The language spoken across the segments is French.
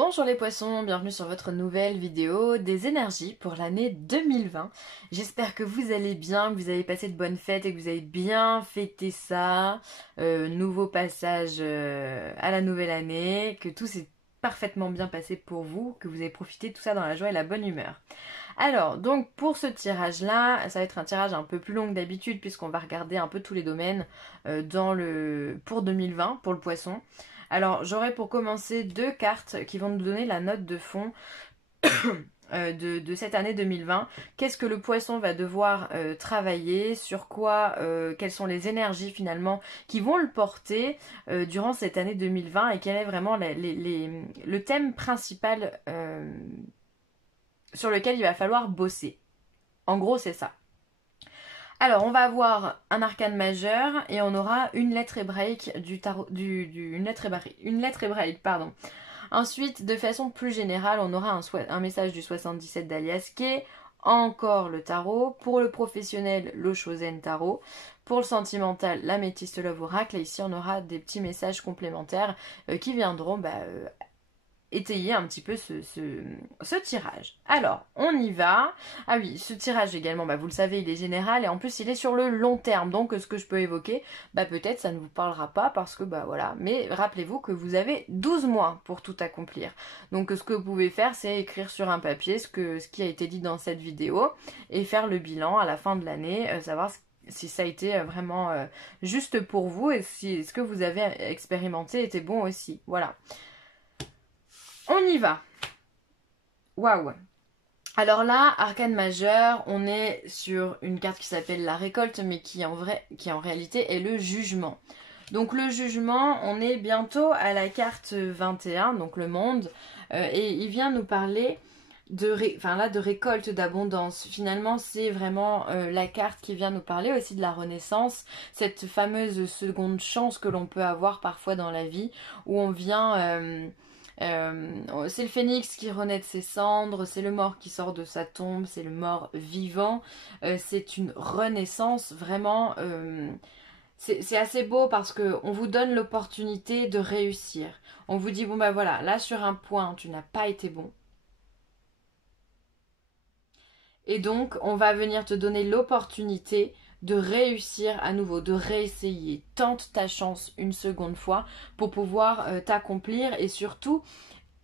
Bonjour les poissons, bienvenue sur votre nouvelle vidéo des énergies pour l'année 2020. J'espère que vous allez bien, que vous avez passé de bonnes fêtes et que vous avez bien fêté ça. Nouveau passage à la nouvelle année, que tout s'est parfaitement bien passé pour vous, que vous avez profité de tout ça dans la joie et la bonne humeur. Alors, donc pour ce tirage-là, ça va être un tirage un peu plus long que d'habitude puisqu'on va regarder un peu tous les domaines pour 2020, pour le poisson. Alors, j'aurai pour commencer deux cartes qui vont nous donner la note de fond de cette année 2020. Qu'est-ce que le poisson va devoir travailler, sur quoi, quelles sont les énergies finalement qui vont le porter durant cette année 2020 et quel est vraiment le thème principal sur lequel il va falloir bosser. En gros, c'est ça. Alors, on va avoir un arcane majeur et on aura une lettre hébraïque du tarot, une lettre hébraïque, pardon. Ensuite, de façon plus générale, on aura un message du 77 d'Alias qui est encore le tarot. Pour le professionnel, le Shosen Tarot. Pour le sentimental, la Métiste Love Oracle. Et ici, on aura des petits messages complémentaires qui viendront étayer un petit peu ce tirage. Alors, on y va. Ah oui, ce tirage également, vous le savez, il est général et en plus il est sur le long terme. Donc ce que je peux évoquer, peut-être ça ne vous parlera pas parce que voilà. Mais rappelez-vous que vous avez 12 mois pour tout accomplir. Donc ce que vous pouvez faire, c'est écrire sur un papier ce qui a été dit dans cette vidéo et faire le bilan à la fin de l'année, savoir si ça a été vraiment juste pour vous et si ce que vous avez expérimenté était bon aussi. Voilà. On y va. Waouh. Alors là, arcane majeur, on est sur une carte qui s'appelle la récolte, mais qui en réalité est le jugement. Donc le jugement, on est bientôt à la carte 21, donc le monde, et il vient nous parler de récolte, d'abondance. Finalement, c'est vraiment la carte qui vient nous parler aussi de la renaissance, cette fameuse seconde chance que l'on peut avoir parfois dans la vie, où on vient... c'est le phénix qui renaît de ses cendres, c'est le mort qui sort de sa tombe, c'est le mort vivant. C'est une renaissance vraiment. C'est assez beau parce que on vous donne l'opportunité de réussir. On vous dit bon voilà, là sur un point tu n'as pas été bon. Et donc on va venir te donner l'opportunité de réussir à nouveau, de réessayer. Tente ta chance une seconde fois pour pouvoir t'accomplir et surtout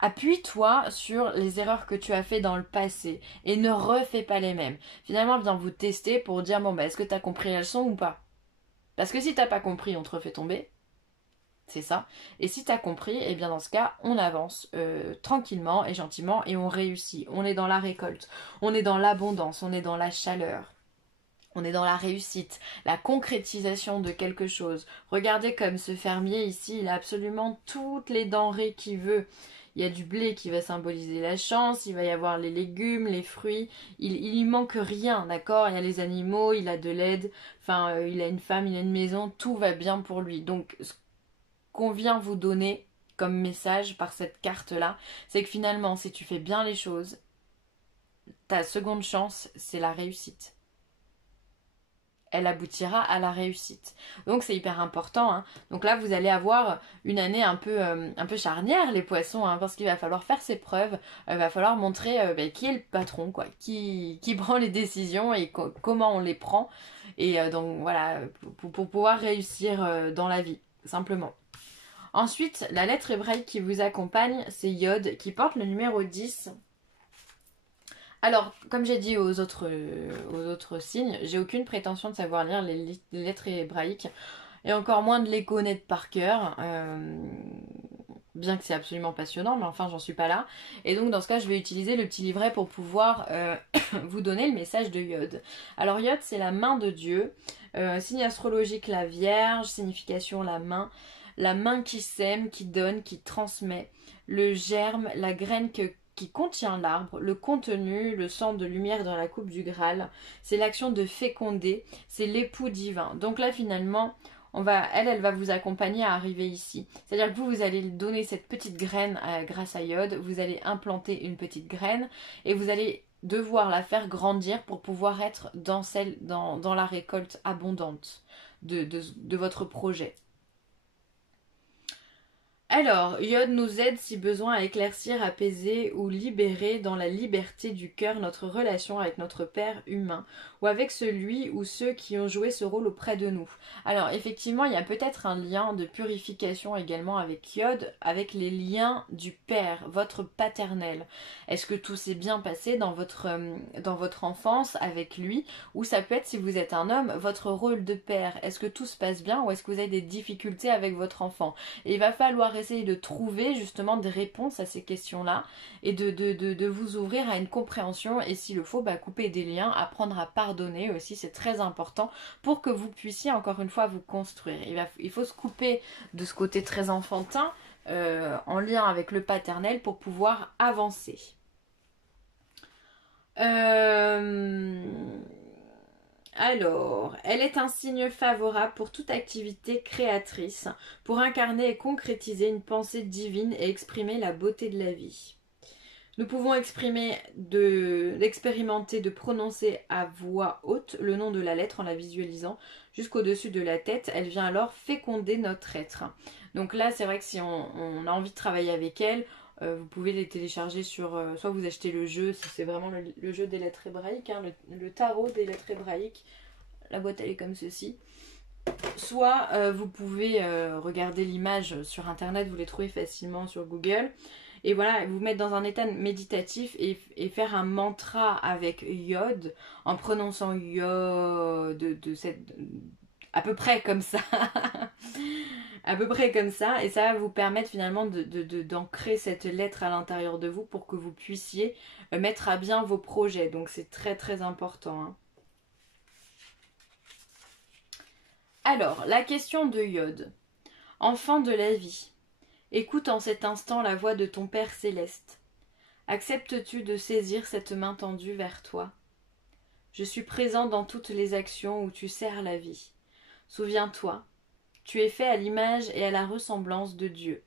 appuie-toi sur les erreurs que tu as fait dans le passé et ne refais pas les mêmes. Finalement, viens vous tester pour dire est-ce que tu as compris la leçon ou pas? Parce que si t'as pas compris, on te refait tomber. C'est ça. Et si t'as compris, et bien dans ce cas, on avance tranquillement et gentiment et on réussit. On est dans la récolte, on est dans l'abondance, on est dans la chaleur. On est dans la réussite, la concrétisation de quelque chose. Regardez comme ce fermier ici, il a absolument toutes les denrées qu'il veut. Il y a du blé qui va symboliser la chance, il va y avoir les légumes, les fruits, il lui manque rien, d'accord? Il y a les animaux, il a de l'aide, il a une femme, il a une maison, tout va bien pour lui. Donc ce qu'on vient vous donner comme message par cette carte-là, c'est que finalement, si tu fais bien les choses, ta seconde chance, c'est la réussite. Elle aboutira à la réussite. Donc c'est hyper important. Hein. Donc là, vous allez avoir une année un peu charnière, les poissons, hein, parce qu'il va falloir faire ses preuves. Il va falloir montrer qui est le patron, quoi, qui prend les décisions et comment on les prend. Et donc voilà, pour pouvoir réussir dans la vie, simplement. Ensuite, la lettre hébraïque qui vous accompagne, c'est Yod, qui porte le numéro 10. Alors, comme j'ai dit aux autres signes, j'ai aucune prétention de savoir lire les lettres hébraïques et encore moins de les connaître par cœur, bien que c'est absolument passionnant, mais enfin j'en suis pas là. Et donc dans ce cas, je vais utiliser le petit livret pour pouvoir vous donner le message de Yod. Alors Yod, c'est la main de Dieu, signe astrologique la Vierge, signification la main qui sème, qui donne, qui transmet, le germe, la graine qui contient l'arbre, le contenu, le sang de lumière dans la coupe du Graal. C'est l'action de féconder, c'est l'époux divin. Donc là finalement, elle va vous accompagner à arriver ici. C'est-à-dire que vous allez donner cette petite graine grâce à Yod, vous allez implanter une petite graine et vous allez devoir la faire grandir pour pouvoir être dans la récolte abondante de votre projet. Alors, Yod nous aide si besoin à éclaircir, apaiser ou libérer dans la liberté du cœur notre relation avec notre Père humain ou avec celui ou ceux qui ont joué ce rôle auprès de nous. Alors, effectivement, il y a peut-être un lien de purification également avec Yod, avec les liens du Père, votre paternel. Est-ce que tout s'est bien passé dans votre enfance avec lui? Ou ça peut être, si vous êtes un homme, votre rôle de père. Est-ce que tout se passe bien ou est-ce que vous avez des difficultés avec votre enfant? Et il va falloir essayer de trouver justement des réponses à ces questions-là et de vous ouvrir à une compréhension et s'il le faut, couper des liens, apprendre à pardonner aussi, c'est très important pour que vous puissiez encore une fois vous construire. Il faut se couper de ce côté très enfantin en lien avec le paternel pour pouvoir avancer. Alors, elle est un signe favorable pour toute activité créatrice, pour incarner et concrétiser une pensée divine et exprimer la beauté de la vie. Nous pouvons expérimenter, de prononcer à voix haute le nom de la lettre en la visualisant jusqu'au-dessus de la tête. Elle vient alors féconder notre être. Donc là, c'est vrai que si on a envie de travailler avec elle, vous pouvez les télécharger sur... soit vous achetez le jeu, si c'est vraiment le jeu des lettres hébraïques, hein, le tarot des lettres hébraïques. La boîte, elle est comme ceci. Soit vous pouvez regarder l'image sur internet, vous les trouvez facilement sur Google. Et voilà, vous mettre dans un état méditatif et faire un mantra avec Yod, en prononçant Yod à peu près comme ça. À peu près comme ça. Et ça va vous permettre finalement d'ancrer cette lettre à l'intérieur de vous pour que vous puissiez mettre à bien vos projets. Donc c'est très très important. Hein. Alors, la question de Yod. Enfant de la vie. Écoute en cet instant la voix de ton Père céleste. Acceptes-tu de saisir cette main tendue vers toi? Je suis présent dans toutes les actions où tu sers la vie. Souviens-toi, tu es fait à l'image et à la ressemblance de Dieu.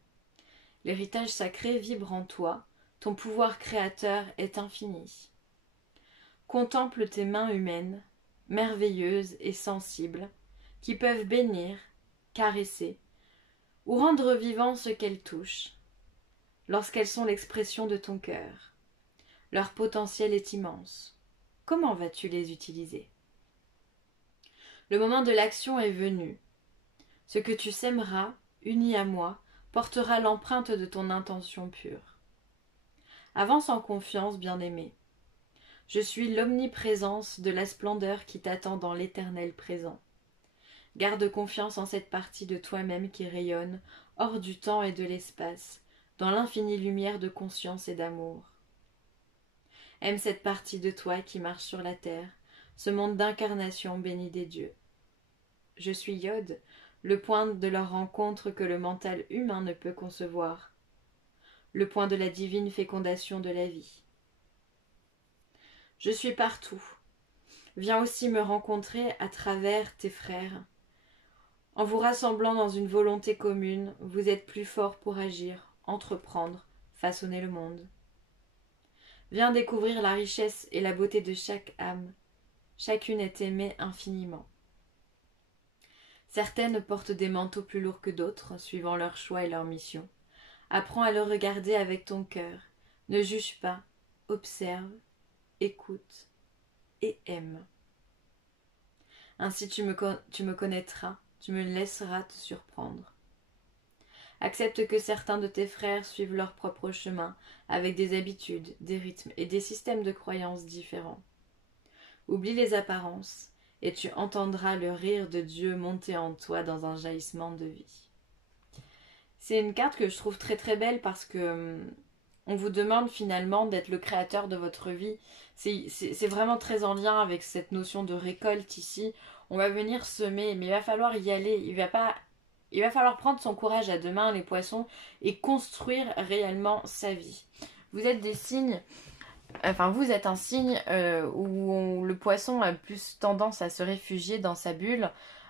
L'héritage sacré vibre en toi, ton pouvoir créateur est infini. Contemple tes mains humaines, merveilleuses et sensibles, qui peuvent bénir, caresser, ou rendre vivant ce qu'elles touchent, lorsqu'elles sont l'expression de ton cœur. Leur potentiel est immense. Comment vas-tu les utiliser? Le moment de l'action est venu. Ce que tu sèmeras, uni à moi, portera l'empreinte de ton intention pure. Avance en confiance, bien-aimé. Je suis l'omniprésence de la splendeur qui t'attend dans l'éternel présent. Garde confiance en cette partie de toi-même qui rayonne, hors du temps et de l'espace, dans l'infinie lumière de conscience et d'amour. Aime cette partie de toi qui marche sur la terre, ce monde d'incarnation béni des dieux. Je suis Yod, le point de leur rencontre que le mental humain ne peut concevoir, le point de la divine fécondation de la vie. Je suis partout. Viens aussi me rencontrer à travers tes frères. En vous rassemblant dans une volonté commune, vous êtes plus forts pour agir, entreprendre, façonner le monde. Viens découvrir la richesse et la beauté de chaque âme. Chacune est aimée infiniment. Certaines portent des manteaux plus lourds que d'autres, suivant leur choix et leur mission. Apprends à le regarder avec ton cœur. Ne juge pas, observe, écoute et aime. Ainsi tu me connaîtras, tu me laisseras te surprendre. Accepte que certains de tes frères suivent leur propre chemin, avec des habitudes, des rythmes et des systèmes de croyances différents. Oublie les apparences, et tu entendras le rire de Dieu monter en toi dans un jaillissement de vie. C'est une carte que je trouve très très belle parce que on vous demande finalement d'être le créateur de votre vie. C'est vraiment très en lien avec cette notion de récolte ici. On va venir semer, mais il va falloir y aller. Il va falloir prendre son courage à deux mains, les poissons, et construire réellement sa vie. Vous êtes des signes... Enfin, vous êtes un signe où le poisson a plus tendance à se réfugier dans sa bulle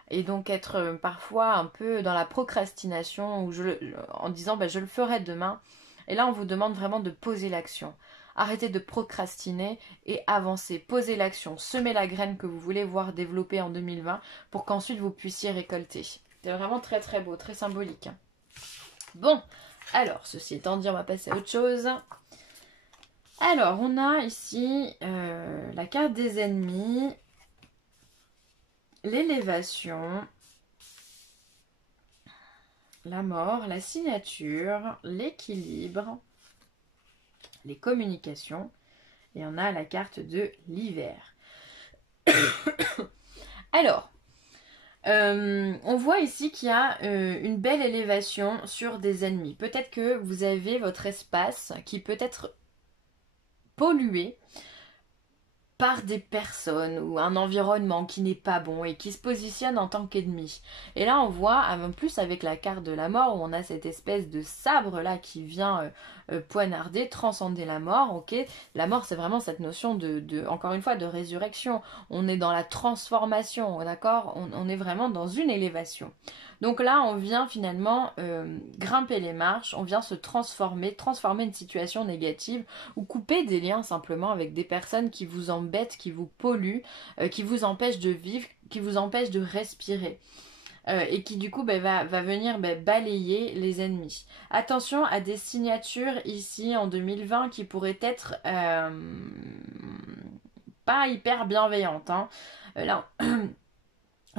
et donc être parfois un peu dans la procrastination en disant je le ferai demain. Et là, on vous demande vraiment de poser l'action. Arrêtez de procrastiner et avancez. Posez l'action. Semez la graine que vous voulez voir développer en 2020 pour qu'ensuite vous puissiez récolter. C'est vraiment très très beau, très symbolique. Bon, alors, ceci étant dit, on va passer à autre chose. Alors, on a ici la carte des ennemis, l'élévation, la mort, la signature, l'équilibre, les communications, et on a la carte de l'hiver. Alors, on voit ici qu'il y a une belle élévation sur des ennemis. Peut-être que vous avez votre espace qui peut être pollué par des personnes ou un environnement qui n'est pas bon et qui se positionne en tant qu'ennemi. Et là on voit, en plus avec la carte de la mort, où on a cette espèce de sabre là qui vient poignarder, transcender la mort, ok. La mort c'est vraiment cette notion encore une fois, de résurrection. On est dans la transformation, d'accord, on est vraiment dans une élévation. Donc là, on vient finalement grimper les marches, on vient se transformer une situation négative ou couper des liens simplement avec des personnes qui vous embêtent, qui vous polluent, qui vous empêchent de vivre, qui vous empêchent de respirer. Et qui du coup va venir balayer les ennemis. Attention à des signatures ici en 2020 qui pourraient être pas hyper bienveillantes. Hein. Là,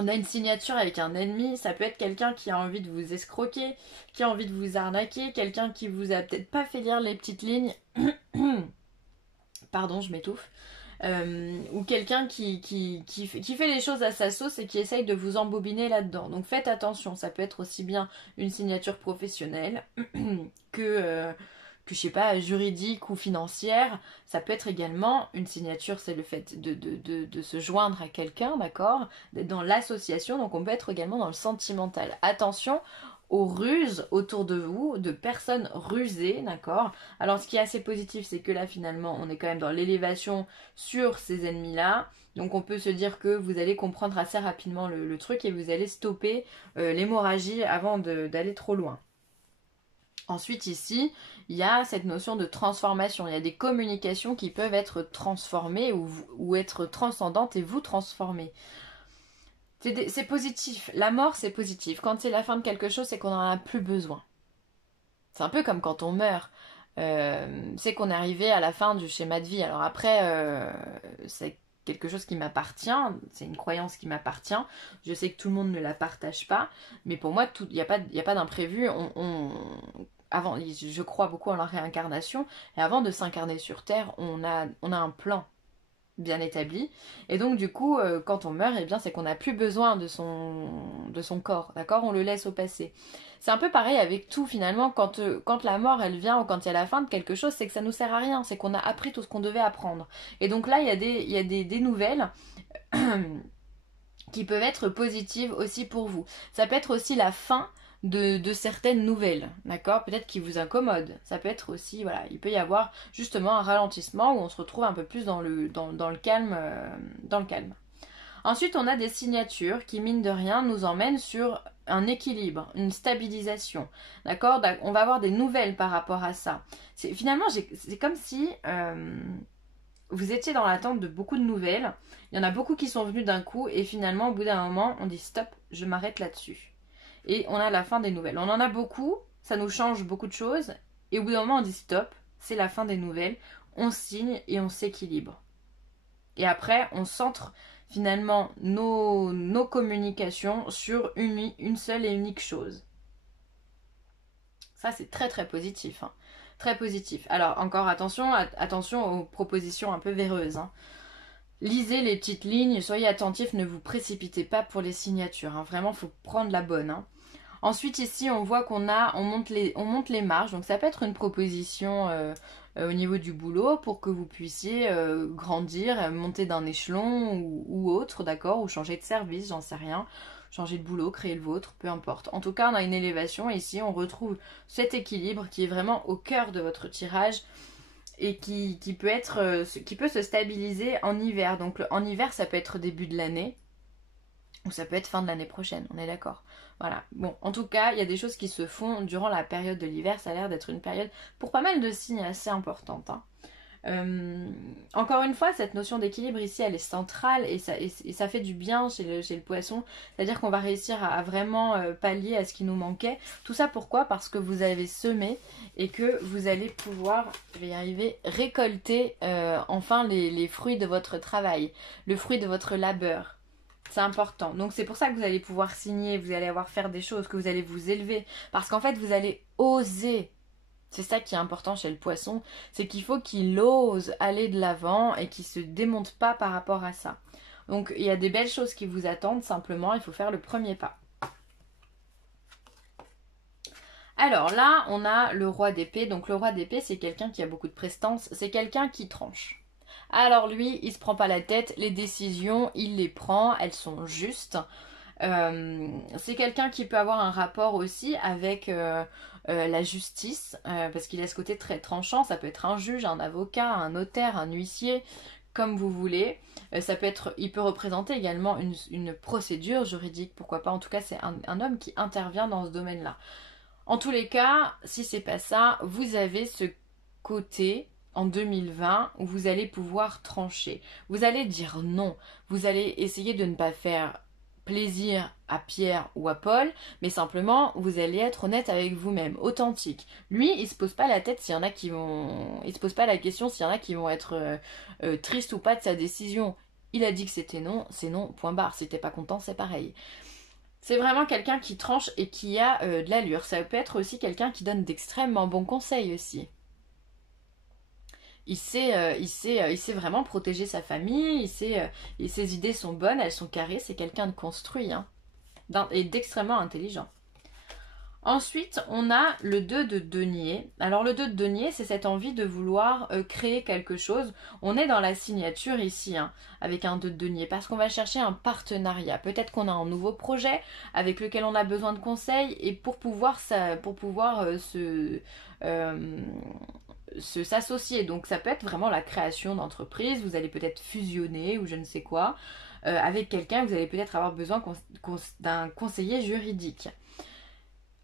on a une signature avec un ennemi, ça peut être quelqu'un qui a envie de vous escroquer, qui a envie de vous arnaquer, quelqu'un qui vous a peut-être pas fait lire les petites lignes. Pardon, je m'étouffe. Ou quelqu'un qui fait les choses à sa sauce et qui essaye de vous embobiner là-dedans. Donc faites attention, ça peut être aussi bien une signature professionnelle que je sais pas, juridique ou financière. Ça peut être également une signature, c'est le fait de se joindre à quelqu'un, d'accord, d'être dans l'association, donc on peut être également dans le sentimental. Attention aux ruses autour de vous, de personnes rusées, d'accord. Alors ce qui est assez positif, c'est que là finalement on est quand même dans l'élévation sur ces ennemis-là. Donc on peut se dire que vous allez comprendre assez rapidement le truc et vous allez stopper l'hémorragie avant d'aller trop loin. Ensuite ici, il y a cette notion de transformation. Il y a des communications qui peuvent être transformées ou être transcendantes et vous transformer. C'est positif. La mort, c'est positif. Quand c'est la fin de quelque chose, c'est qu'on n'en a plus besoin. C'est un peu comme quand on meurt. C'est qu'on est arrivé à la fin du schéma de vie. Alors après, c'est quelque chose qui m'appartient. C'est une croyance qui m'appartient. Je sais que tout le monde ne la partage pas. Mais pour moi, il n'y a pas d'imprévu. Avant, je crois beaucoup en la réincarnation. Et avant de s'incarner sur Terre, on a un plan bien établi. Et donc du coup, quand on meurt, eh bien c'est qu'on n'a plus besoin de son corps, d'accord. On le laisse au passé. C'est un peu pareil avec tout finalement, quand la mort elle vient ou quand il y a la fin de quelque chose, c'est que ça nous sert à rien, c'est qu'on a appris tout ce qu'on devait apprendre. Et donc là, il y a des nouvelles qui peuvent être positives aussi pour vous. Ça peut être aussi la fin de certaines nouvelles, d'accord, peut-être qui vous incommodent. Ça peut être aussi, voilà, il peut y avoir justement un ralentissement où on se retrouve un peu plus dans le calme, dans le calme. Ensuite, on a des signatures qui, mine de rien, nous emmènent sur un équilibre, une stabilisation, d'accord. On va avoir des nouvelles par rapport à ça. Finalement, c'est comme si vous étiez dans l'attente de beaucoup de nouvelles. Il y en a beaucoup qui sont venues d'un coup et finalement, au bout d'un moment, on dit stop, je m'arrête là-dessus. Et on a la fin des nouvelles. On en a beaucoup, ça nous change beaucoup de choses. Et au bout d'un moment, on dit stop, c'est la fin des nouvelles. On signe et on s'équilibre. Et après, on centre finalement nos communications sur une seule et unique chose. Ça, c'est très très positif. Hein. Très positif. Alors, encore attention aux propositions un peu véreuses. Hein. Lisez les petites lignes, soyez attentifs, ne vous précipitez pas pour les signatures. Hein. Vraiment, il faut prendre la bonne. Hein. Ensuite, ici, on voit on monte les marges. Donc, ça peut être une proposition au niveau du boulot pour que vous puissiez grandir, monter d'un échelon ou autre, d'accord, ou changer de service, j'en sais rien. Changer de boulot, créer le vôtre, peu importe. En tout cas, on a une élévation et ici, on retrouve cet équilibre qui est vraiment au cœur de votre tirage et qui peut se stabiliser en hiver. Donc, en hiver, ça peut être début de l'année. Ou ça peut être fin de l'année prochaine, on est d'accord. Voilà. Bon, en tout cas, il y a des choses qui se font durant la période de l'hiver. Ça a l'air d'être une période pour pas mal de signes assez importante. Hein. Encore une fois, cette notion d'équilibre ici, elle est centrale et ça fait du bien chez le poisson. C'est-à-dire qu'on va réussir à vraiment pallier à ce qui nous manquait. Tout ça pourquoi? Parce que vous avez semé et que vous allez pouvoir, je vais y arriver, récolter enfin les fruits de votre travail, le fruit de votre labeur. C'est important. Donc c'est pour ça que vous allez pouvoir signer, vous allez avoir faire des choses, que vous allez vous élever. Parce qu'en fait, vous allez oser. C'est ça qui est important chez le poisson, c'est qu'il faut qu'il ose aller de l'avant et qu'il se démonte pas par rapport à ça. Donc il y a des belles choses qui vous attendent, simplement il faut faire le premier pas. Alors là, on a le roi d'épée. Donc le roi d'épée, c'est quelqu'un qui a beaucoup de prestance, c'est quelqu'un qui tranche. Alors lui, il se prend pas la tête, les décisions, il les prend, elles sont justes. C'est quelqu'un qui peut avoir un rapport aussi avec la justice, parce qu'il a ce côté très tranchant. Ça peut être un juge, un avocat, un notaire, un huissier, comme vous voulez. Ça peut être, il peut représenter également une procédure juridique, pourquoi pas. En tout cas, c'est un homme qui intervient dans ce domaine-là. En tous les cas, si c'est pas ça, vous avez ce côté en 2020 où vous allez pouvoir trancher. Vous allez dire non. Vous allez essayer de ne pas faire plaisir à Pierre ou à Paul, mais simplement vous allez être honnête avec vous-même, authentique. Lui, il se pose pas la tête s'il y en a qui vont, il se pose pas la question s'il y en a qui vont être tristes ou pas de sa décision. Il a dit que c'était non, c'est non, point barre. Si t'es pas content, c'est pareil. C'est vraiment quelqu'un qui tranche et qui a de l'allure. Ça peut être aussi quelqu'un qui donne d'extrêmement bons conseils aussi. Il sait vraiment protéger sa famille, et ses idées sont bonnes, elles sont carrées, c'est quelqu'un de construit hein, et d'extrêmement intelligent. Ensuite, on a le 2 de denier. Alors le 2 de denier, c'est cette envie de vouloir créer quelque chose. On est dans la signature ici, hein, avec un 2 de denier, parce qu'on va chercher un partenariat. Peut-être qu'on a un nouveau projet avec lequel on a besoin de conseils, et pour pouvoir s'associer. Donc ça peut être vraiment la création d'entreprise, vous allez peut-être fusionner ou je ne sais quoi, avec quelqu'un, vous allez peut-être avoir besoin d'un conseiller juridique.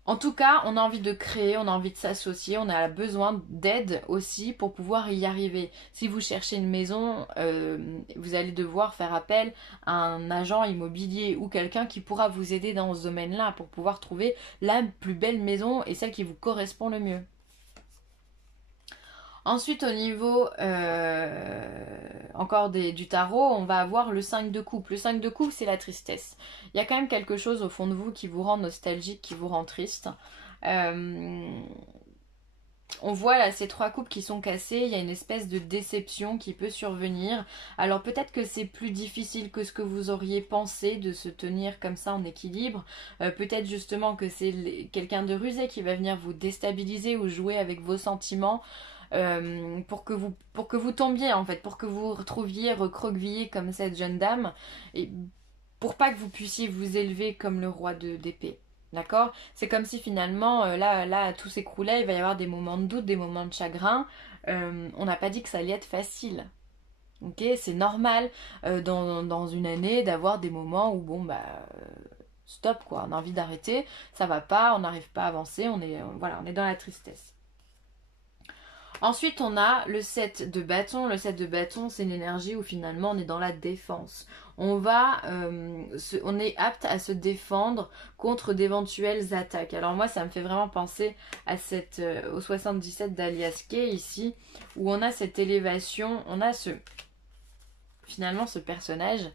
En tout cas, on a envie de créer, on a envie de s'associer, on a besoin d'aide aussi pour pouvoir y arriver. Si vous cherchez une maison, vous allez devoir faire appel à un agent immobilier ou quelqu'un qui pourra vous aider dans ce domaine-là pour pouvoir trouver la plus belle maison et celle qui vous correspond le mieux. Ensuite, au niveau encore du tarot, on va avoir le 5 de coupe. Le 5 de coupe, c'est la tristesse. Il y a quand même quelque chose au fond de vous qui vous rend nostalgique, qui vous rend triste. On voit là ces 3 coupes qui sont cassées, il y a une espèce de déception qui peut survenir. Alors peut-être que c'est plus difficile que ce que vous auriez pensé de se tenir comme ça en équilibre. Peut-être justement que c'est quelqu'un de rusé qui va venir vous déstabiliser ou jouer avec vos sentiments. Pour que vous tombiez en fait, pour que vous retrouviez recroquevillé comme cette jeune dame et pour pas que vous puissiez vous élever comme le roi d'épée. D'accord? C'est comme si finalement là tout s'écroulait, il va y avoir des moments de doute, des moments de chagrin. On n'a pas dit que ça allait être facile. Ok? C'est normal dans une année d'avoir des moments où bon bah stop quoi, on a envie d'arrêter, ça va pas, on n'arrive pas à avancer, on est dans la tristesse. Ensuite, on a le 7 de bâton. Le 7 de bâton, c'est une énergie où finalement on est dans la défense. On est apte à se défendre contre d'éventuelles attaques. Alors moi, ça me fait vraiment penser à au 77 d'Alias Kay ici, où on a cette élévation, on a finalement ce personnage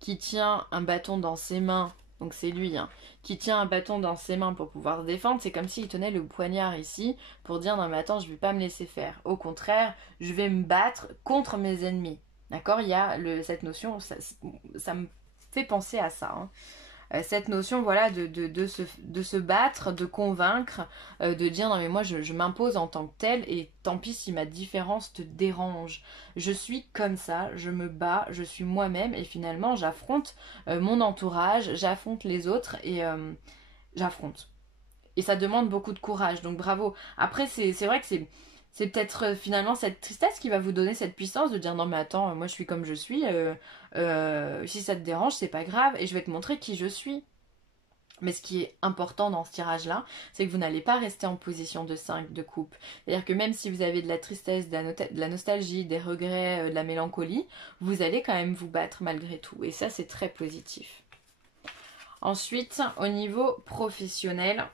qui tient un bâton dans ses mains. Donc c'est lui hein, qui tient un bâton dans ses mains pour pouvoir se défendre. C'est comme s'il tenait le poignard ici pour dire non mais attends, je vais pas me laisser faire. Au contraire, je vais me battre contre mes ennemis. D'accord? Il y a cette notion, ça me fait penser à ça. Hein. Cette notion voilà de se battre, de convaincre, de dire non mais moi je m'impose en tant que tel et tant pis si ma différence te dérange. Je suis comme ça, je me bats, je suis moi-même et finalement j'affronte mon entourage, j'affronte les autres et j'affronte. Et ça demande beaucoup de courage, donc bravo. Après c'est vrai que c'est peut-être finalement cette tristesse qui va vous donner cette puissance de dire non mais attends, moi je suis comme je suis, si ça te dérange c'est pas grave et je vais te montrer qui je suis. Mais ce qui est important dans ce tirage-là, c'est que vous n'allez pas rester en position de 5 de coupe. C'est-à-dire que même si vous avez de la tristesse, de la nostalgie, des regrets, de la mélancolie, vous allez quand même vous battre malgré tout. Et ça, c'est très positif. Ensuite, au niveau professionnel,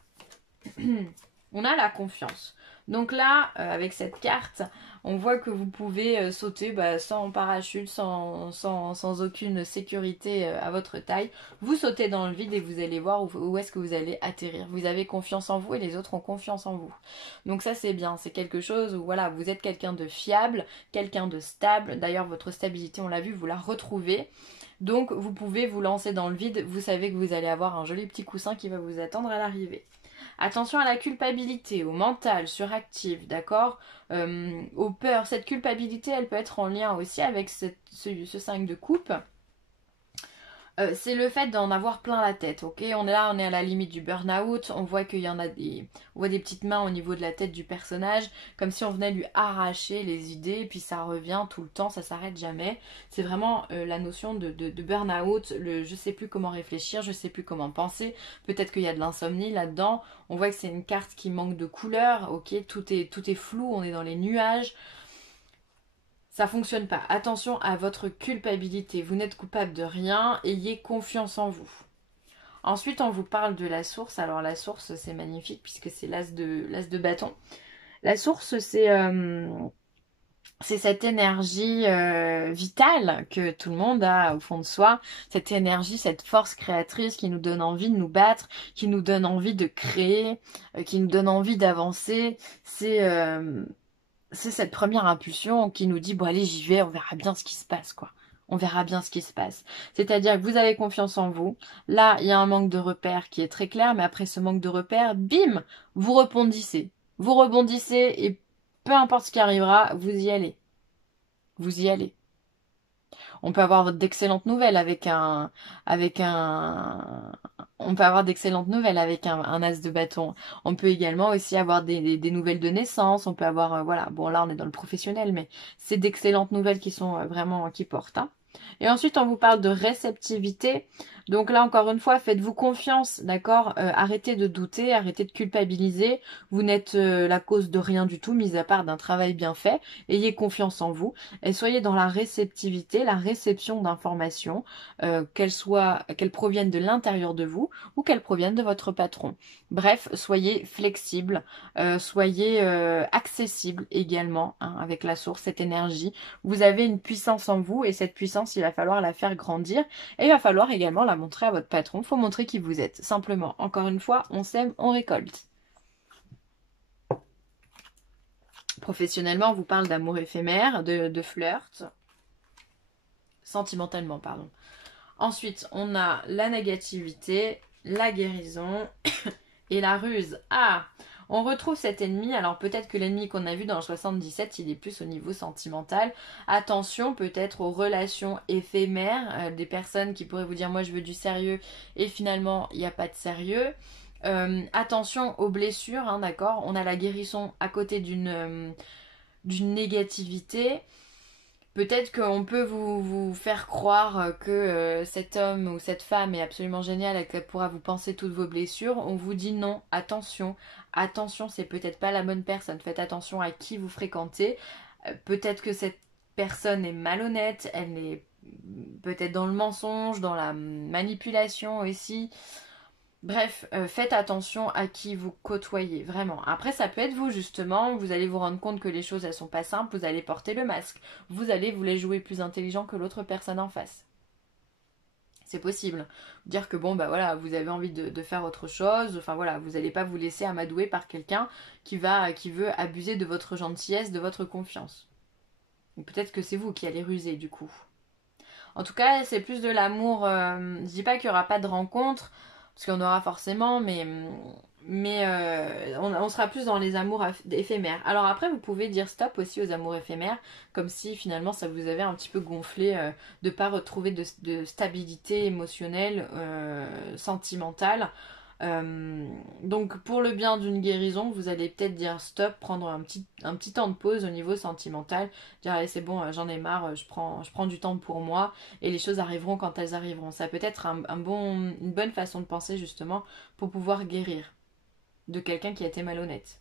on a la confiance. Donc là, avec cette carte, on voit que vous pouvez sauter sans parachute, sans aucune sécurité à votre taille. Vous sautez dans le vide et vous allez voir où est-ce que vous allez atterrir. Vous avez confiance en vous et les autres ont confiance en vous. Donc ça c'est bien, c'est quelque chose où voilà, vous êtes quelqu'un de fiable, quelqu'un de stable. D'ailleurs votre stabilité, on l'a vu, vous la retrouvez. Donc vous pouvez vous lancer dans le vide, vous savez que vous allez avoir un joli petit coussin qui va vous attendre à l'arrivée. Attention à la culpabilité, au mental suractif, d'accord, aux peurs. Cette culpabilité, elle peut être en lien aussi avec ce 5 de coupe. C'est le fait d'en avoir plein la tête, ok? On est là, on est à la limite du burn-out, on voit qu'il y en a on voit des petites mains au niveau de la tête du personnage, comme si on venait lui arracher les idées, puis ça revient tout le temps, ça s'arrête jamais. C'est vraiment la notion de burn-out, je sais plus comment réfléchir, je sais plus comment penser, peut-être qu'il y a de l'insomnie là-dedans. On voit que c'est une carte qui manque de couleur, ok? Tout est flou, on est dans les nuages. Ça fonctionne pas. Attention à votre culpabilité. Vous n'êtes coupable de rien. Ayez confiance en vous. Ensuite, on vous parle de la source. Alors la source, c'est magnifique puisque c'est l'as de bâton. La source, c'est cette énergie vitale que tout le monde a au fond de soi. Cette énergie, cette force créatrice qui nous donne envie de nous battre, qui nous donne envie de créer, qui nous donne envie d'avancer. C'est cette première impulsion qui nous dit bon allez j'y vais, on verra bien ce qui se passe quoi. On verra bien ce qui se passe. C'est-à-dire que vous avez confiance en vous. Là, il y a un manque de repères qui est très clair, mais après ce manque de repères, bim, vous rebondissez. Vous rebondissez et peu importe ce qui arrivera, vous y allez. Vous y allez. On peut avoir d'excellentes nouvelles on peut avoir d'excellentes nouvelles avec un as de bâton. On peut également aussi avoir des nouvelles de naissance. On peut avoir, voilà, bon là on est dans le professionnel, mais c'est d'excellentes nouvelles qui sont vraiment, qui portent. Hein. Et ensuite on vous parle de réceptivité. Donc là encore une fois, faites-vous confiance, d'accord? Arrêtez de douter, arrêtez de culpabiliser. Vous n'êtes la cause de rien du tout, mis à part d'un travail bien fait. Ayez confiance en vous et soyez dans la réceptivité, la réception d'informations, qu'elles proviennent de l'intérieur de vous ou qu'elles proviennent de votre patron. Bref, soyez flexible, soyez accessible également hein, avec la source, cette énergie. Vous avez une puissance en vous et cette puissance, il va falloir la faire grandir et il va falloir également la montrer à votre patron. Il faut montrer qui vous êtes. Simplement, encore une fois, on sème, on récolte. Professionnellement, on vous parle d'amour éphémère, de flirt. Sentimentalement, pardon. Ensuite, on a la négativité, la guérison et la ruse. Ah, on retrouve cet ennemi. Alors peut-être que l'ennemi qu'on a vu dans le 77, il est plus au niveau sentimental. Attention peut-être aux relations éphémères, des personnes qui pourraient vous dire moi je veux du sérieux et finalement il n'y a pas de sérieux. Attention aux blessures, hein, d'accord? On a la guérison à côté d'une négativité. Peut-être qu'on peut vous faire croire que cet homme ou cette femme est absolument génial et qu'elle pourra vous penser toutes vos blessures. On vous dit non, attention, attention, c'est peut-être pas la bonne personne. Faites attention à qui vous fréquentez. Peut-être que cette personne est malhonnête, elle est peut-être dans le mensonge, dans la manipulation aussi. Bref, faites attention à qui vous côtoyez, vraiment. Après, ça peut être vous, justement. Vous allez vous rendre compte que les choses, elles sont pas simples. Vous allez porter le masque. Vous allez vous les jouer plus intelligent que l'autre personne en face. C'est possible. Dire que bon, bah voilà, vous avez envie de faire autre chose. Enfin voilà, vous n'allez pas vous laisser amadouer par quelqu'un qui veut abuser de votre gentillesse, de votre confiance. Ou peut-être que c'est vous qui allez ruser, du coup. En tout cas, c'est plus de l'amour. Je dis pas qu'il n'y aura pas de rencontre. Parce qu'on aura forcément, mais on sera plus dans les amours éphémères. Alors après, vous pouvez dire stop aussi aux amours éphémères, comme si finalement ça vous avait un petit peu gonflé de ne pas retrouver de stabilité émotionnelle, sentimentale. Donc pour le bien d'une guérison, vous allez peut-être dire stop, prendre un petit temps de pause au niveau sentimental, dire allez c'est bon, j'en ai marre, je prends du temps pour moi et les choses arriveront quand elles arriveront. Ça peut être une bonne façon de penser justement pour pouvoir guérir de quelqu'un qui a été malhonnête.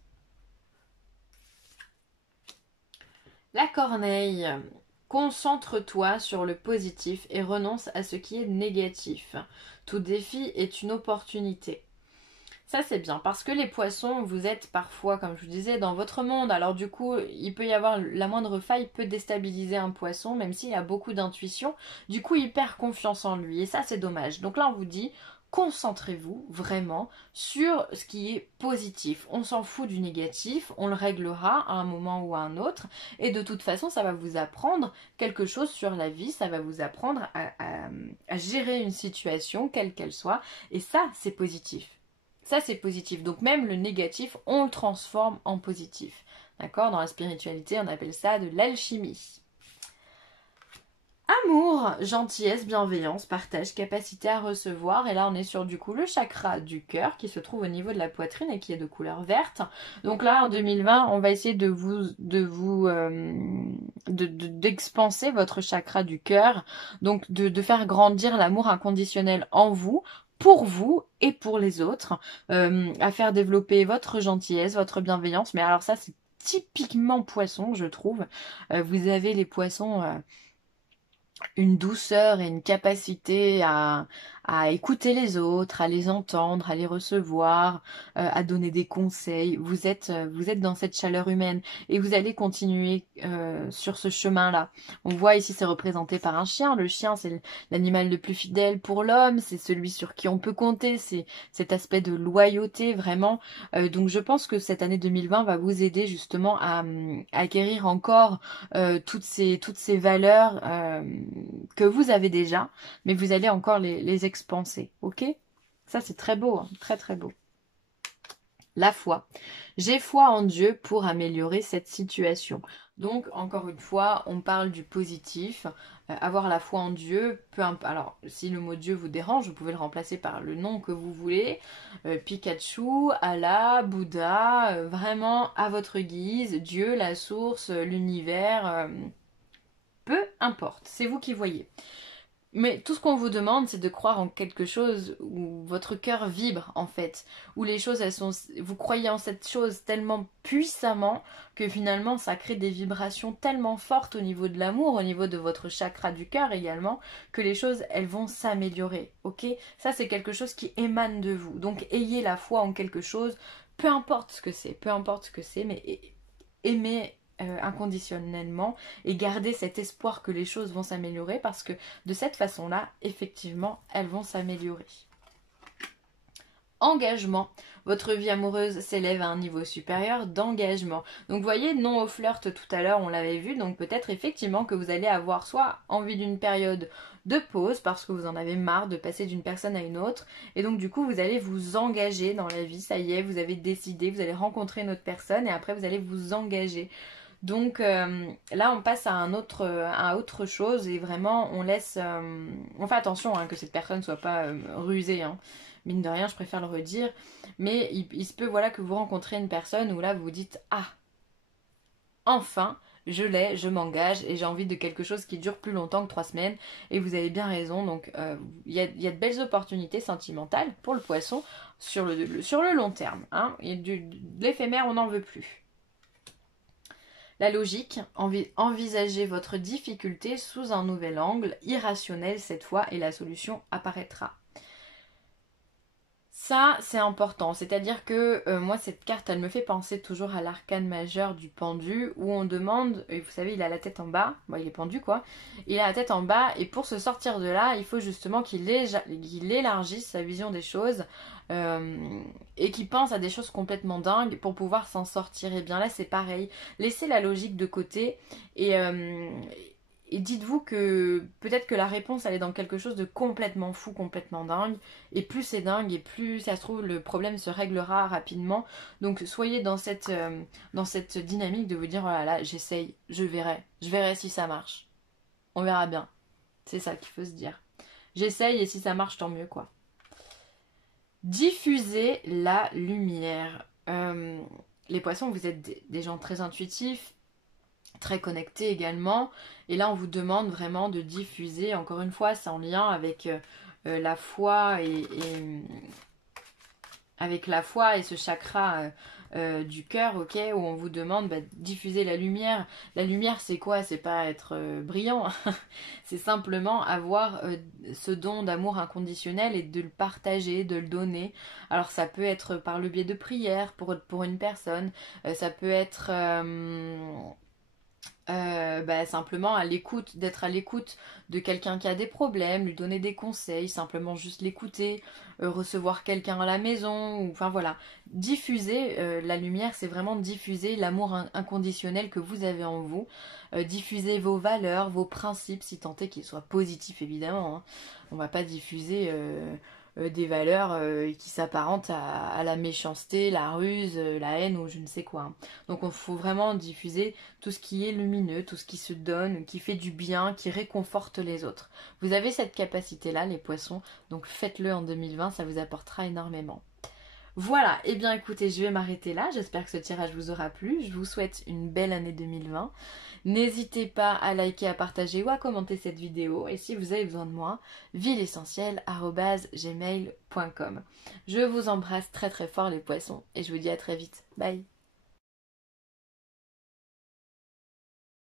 La corneille. Concentre-toi sur le positif et renonce à ce qui est négatif. Tout défi est une opportunité. Ça c'est bien parce que les poissons, vous êtes parfois, comme je vous disais, dans votre monde. Alors du coup, il peut y avoir la moindre faille peut déstabiliser un poisson, même s'il a beaucoup d'intuition. Du coup, il perd confiance en lui et ça c'est dommage. Donc là, on vous dit, concentrez-vous vraiment sur ce qui est positif. On s'en fout du négatif, on le réglera à un moment ou à un autre. Et de toute façon, ça va vous apprendre quelque chose sur la vie, ça va vous apprendre à gérer une situation, quelle qu'elle soit. Et ça, c'est positif. Ça, c'est positif. Donc même le négatif, on le transforme en positif. D'accord? Dans la spiritualité, on appelle ça de l'alchimie. Amour, gentillesse, bienveillance, partage, capacité à recevoir. Et là, on est sur du coup le chakra du cœur qui se trouve au niveau de la poitrine et qui est de couleur verte. Donc là, en 2020, on va essayer d'expanser votre chakra du cœur. Donc de faire grandir l'amour inconditionnel en vous, pour vous et pour les autres. À faire développer votre gentillesse, votre bienveillance. Mais alors ça, c'est typiquement poisson, je trouve. Vous avez les poissons... une douceur et une capacité à écouter les autres, à les entendre, à les recevoir, à donner des conseils. Vous êtes dans cette chaleur humaine et vous allez continuer sur ce chemin-là. On voit ici c'est représenté par un chien. Le chien c'est l'animal le plus fidèle pour l'homme, c'est celui sur qui on peut compter, c'est cet aspect de loyauté vraiment. Donc je pense que cette année 2020 va vous aider justement à acquérir encore toutes ces valeurs que vous avez déjà, mais vous allez encore les expanser, ok? Ça c'est très beau, hein, très très beau. La foi. J'ai foi en Dieu pour améliorer cette situation. Donc, encore une fois, on parle du positif. Avoir la foi en Dieu, peu importe. Alors, si le mot Dieu vous dérange, vous pouvez le remplacer par le nom que vous voulez. Pikachu, Allah, Bouddha, vraiment à votre guise. Dieu, la source, l'univers, peu importe. C'est vous qui voyez. Mais tout ce qu'on vous demande, c'est de croire en quelque chose où votre cœur vibre en fait, où les choses elles sont, vous croyez en cette chose tellement puissamment que finalement ça crée des vibrations tellement fortes au niveau de l'amour, au niveau de votre chakra du cœur également, que les choses elles vont s'améliorer, ok? Ça c'est quelque chose qui émane de vous, donc ayez la foi en quelque chose, peu importe ce que c'est, mais aimez inconditionnellement et garder cet espoir que les choses vont s'améliorer parce que de cette façon-là, effectivement, elles vont s'améliorer. Engagement. Votre vie amoureuse s'élève à un niveau supérieur d'engagement. Donc vous voyez, non au flirt tout à l'heure, on l'avait vu, donc peut-être effectivement que vous allez avoir soit envie d'une période de pause parce que vous en avez marre de passer d'une personne à une autre et donc du coup vous allez vous engager dans la vie, ça y est, vous avez décidé, vous allez rencontrer une autre personne et après vous allez vous engager. Donc là on passe à autre chose et vraiment on laisse on fait attention hein, que cette personne soit pas rusée hein. Mine de rien je préfère le redire mais il se peut voilà que vous rencontrez une personne où là vous vous dites ah enfin je m'engage et j'ai envie de quelque chose qui dure plus longtemps que 3 semaines et vous avez bien raison donc il y a de belles opportunités sentimentales pour le poisson sur le long terme hein, et de l'éphémère on n'en veut plus. La logique, envisagez votre difficulté sous un nouvel angle, irrationnel cette fois, et la solution apparaîtra. Ça, c'est important. C'est-à-dire que moi, cette carte, elle me fait penser toujours à l'arcane majeur du pendu, où on demande, et vous savez, il a la tête en bas, bon, il est pendu quoi, il a la tête en bas, et pour se sortir de là, il faut justement qu'il élargisse sa vision des choses, et qu'il pense à des choses complètement dingues pour pouvoir s'en sortir. Et bien là, c'est pareil. Laissez la logique de côté, et dites-vous que peut-être que la réponse elle est dans quelque chose de complètement fou, complètement dingue. Et plus c'est dingue et plus ça se trouve le problème se réglera rapidement. Donc soyez dans cette dynamique de vous dire oh là là j'essaye, je verrai si ça marche. On verra bien. C'est ça qu'il faut se dire. J'essaye et si ça marche tant mieux quoi. Diffuser la lumière. Les poissons, vous êtes des gens très intuitifs, très connectés également. Et là, on vous demande vraiment de diffuser. Encore une fois, c'est en lien avec la foi avec la foi et ce chakra du cœur, ok, où on vous demande diffuser la lumière. La lumière, c'est quoi? C'est pas être brillant, c'est simplement avoir ce don d'amour inconditionnel et de le partager, de le donner. Alors ça peut être par le biais de prières pour une personne, ça peut être simplement à l'écoute, d'être à l'écoute de quelqu'un qui a des problèmes, lui donner des conseils, simplement juste l'écouter, recevoir quelqu'un à la maison, ou enfin voilà. Diffuser la lumière, c'est vraiment diffuser l'amour inconditionnel que vous avez en vous, diffuser vos valeurs, vos principes, si tant est qu'ils soient positifs évidemment, hein. On va pas diffuser des valeurs qui s'apparentent à la méchanceté, la ruse, la haine ou je ne sais quoi, hein. Donc il faut vraiment diffuser tout ce qui est lumineux, tout ce qui se donne, qui fait du bien, qui réconforte les autres. Vous avez cette capacité-là, les poissons, donc faites-le en 2020, ça vous apportera énormément. Voilà, et bien écoutez, je vais m'arrêter là, j'espère que ce tirage vous aura plu, je vous souhaite une belle année 2020. N'hésitez pas à liker, à partager ou à commenter cette vidéo, et si vous avez besoin de moi, villeessentielle@gmail.com. Je vous embrasse très très fort les poissons, et je vous dis à très vite, bye.